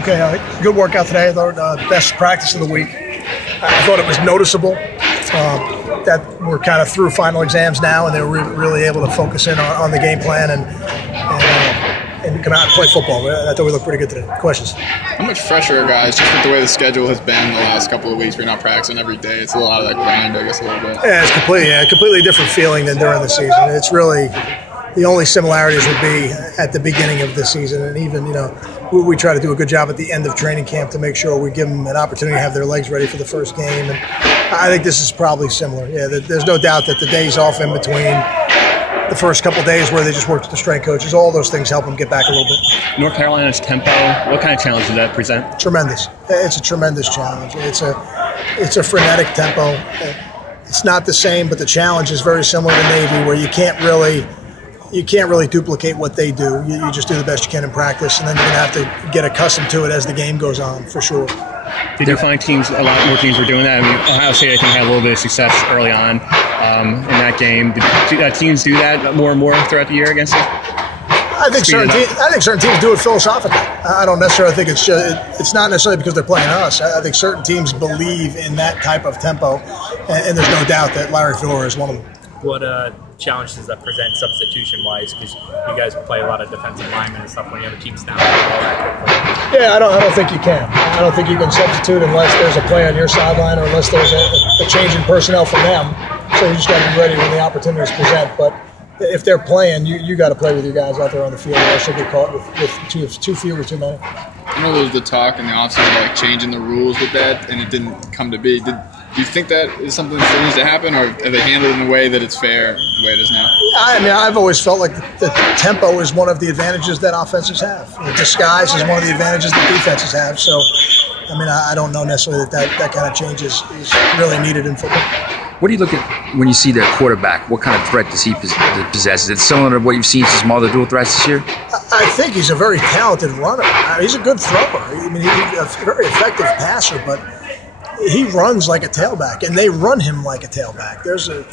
Okay, good workout today. I thought best practice of the week. I thought it was noticeable that we're kind of through final exams now, and they were really able to focus in on the game plan and come out and play football. I thought we looked pretty good today. Questions? How much fresher are guys, just with the way the schedule has been the last couple of weeks? We're not practicing every day. It's a lot of that grind, I guess, a little bit. Yeah, it's completely different feeling than during the season. It's really the only similarities would be at the beginning of the season, and even we try to do a good job at the end of training camp to make sure we give them an opportunity to have their legs ready for the first game. And I think this is probably similar. Yeah, there's no doubt that the days off in between, the first couple of days where they just worked with the strength coaches, all those things help them get back a little bit. North Carolina's tempo, what kind of challenge does that present? Tremendous. It's a tremendous challenge. It's a frenetic tempo. It's not the same, but the challenge is very similar to Navy, where you can't really duplicate what they do. You just do the best you can in practice, and then you're going to have to get accustomed to it as the game goes on, for sure. Did you find a lot more teams were doing that? I mean, Ohio State, I think, had a little bit of success early on in that game. Did teams do that more and more throughout the year against it? I think certain teams do it philosophically. I don't necessarily think it's not necessarily because they're playing us. I think certain teams believe in that type of tempo, and there's no doubt that Larry Fleur is one of them. What challenge does that present substitution-wise? Because you guys play a lot of defensive linemen and stuff when you have a team down. Yeah, I don't think you can. I don't think you can substitute unless there's a play on your sideline or unless there's a change in personnel from them. So you just got to be ready when the opportunities present. But if they're playing, you got to play with your guys out there on the field, or else you'll get caught with too few or too many. I know there was the talk in the offseason like changing the rules with that, and it didn't come to be. Do you think that is something that needs to happen, or have they handled it in a way that it's fair the way it is now? I mean, I've always felt like the tempo is one of the advantages that offenses have. The disguise is one of the advantages that defenses have. So, I mean, I don't know necessarily that kind of change is really needed in football. What do you look at when you see their quarterback? What kind of threat does he possess? Is it similar to what you've seen since some other dual threats this year? I think he's a very talented runner. He's a good thrower. I mean, he's a very effective passer, but he runs like a tailback, and they run him like a tailback. There's a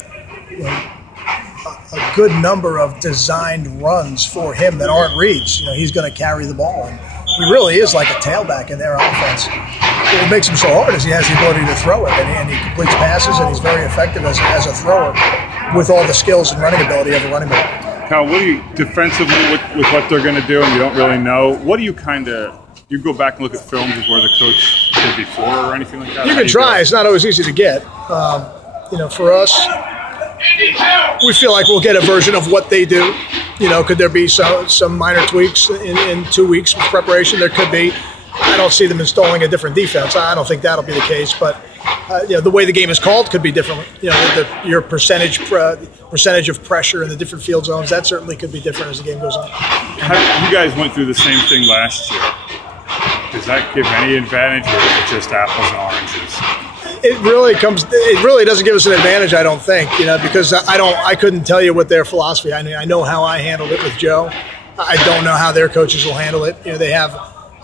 good number of designed runs for him that aren't reads. He's going to carry the ball, and he really is like a tailback in their offense. What makes him so hard is he has the ability to throw it, and he completes passes, and he's very effective as a thrower with all the skills and running ability of a running back. Kyle, what do you defensively with what they're going to do, and you don't really know? What do you you go back and look at films of where the coach did before or anything like that? You can try. It's not always easy to get. For us, we feel like we'll get a version of what they do. Could there be some minor tweaks in 2 weeks of preparation? There could be. I don't see them installing a different defense. I don't think that'll be the case. But the way the game is called could be different. Your percentage of pressure in the different field zones, that certainly could be different as the game goes on. You guys went through the same thing last year. Does that give any advantage, or is it just apples and oranges? It really doesn't give us an advantage, I don't think, because I couldn't tell you what their philosophy. I know how I handled it with Joe. I don't know how their coaches will handle it. They have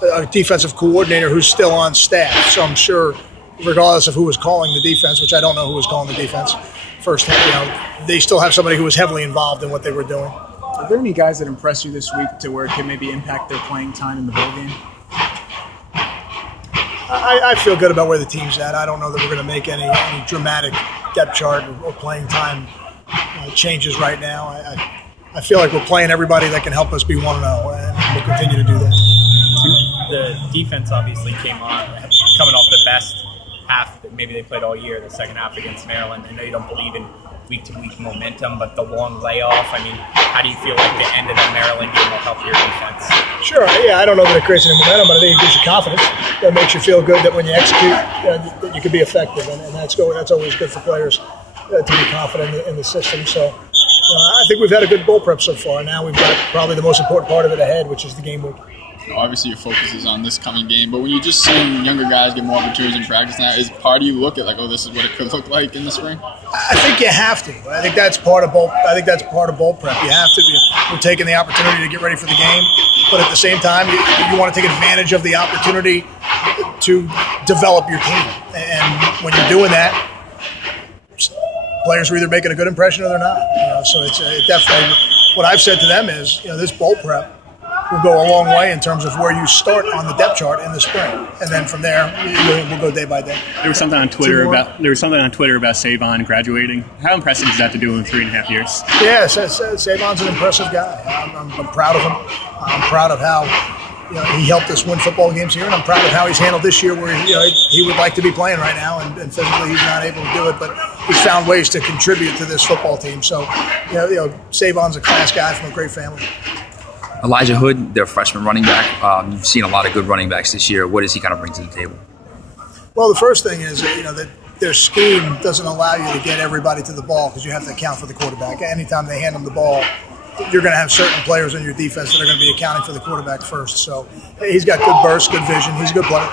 a defensive coordinator who's still on staff, so I'm sure, regardless of who was calling the defense, which I don't know who was calling the defense first, they still have somebody who was heavily involved in what they were doing. Are there any guys that impress you this week to where it could maybe impact their playing time in the bowl game? I feel good about where the team's at. I don't know that we're going to make any dramatic depth chart or playing time changes right now. I feel like we're playing everybody that can help us be 1-0, and we'll continue to do that. The defense obviously came on coming off the best half that maybe they played all year, the second half against Maryland. I know you don't believe in week-to-week momentum, but the long layoff, I mean, how do you feel like the end of that Maryland game will help your defense? Sure, yeah, I don't know that it creates any momentum, but I think it gives you confidence. It makes you feel good that when you execute, that you can be effective, and that's always good for players to be confident in the system. So I think we've had a good bowl prep so far. Now we've got probably the most important part of it ahead, which is the game week. Obviously, your focus is on this coming game, but when you're just seeing younger guys get more opportunities in practice now, is part of you look at like, oh, this is what it could look like in the spring? I think you have to. I think that's part of bowl prep. You have to be. We're taking the opportunity to get ready for the game, but at the same time, you want to take advantage of the opportunity to develop your team. And when you're doing that, players are either making a good impression or they're not. So it's definitely what I've said to them is, this bowl prep will go a long way in terms of where you start on the depth chart in the spring, and then from there we'll go day by day. There was something on Twitter about Savon graduating. How impressive is that to do in 3.5 years? Yeah, Savon's an impressive guy. I'm proud of him. I'm proud of how he helped us win football games here, and I'm proud of how he's handled this year, where he would like to be playing right now, and physically he's not able to do it, but he's found ways to contribute to this football team. So, Savon's a class guy from a great family. Elijah Hood, their freshman running back. You've seen a lot of good running backs this year. What does he kind of bring to the table? Well, the first thing is that their scheme doesn't allow you to get everybody to the ball because you have to account for the quarterback. Anytime they hand them the ball, you're going to have certain players on your defense that are going to be accounting for the quarterback first. So he's got good burst, good vision. He's a good player.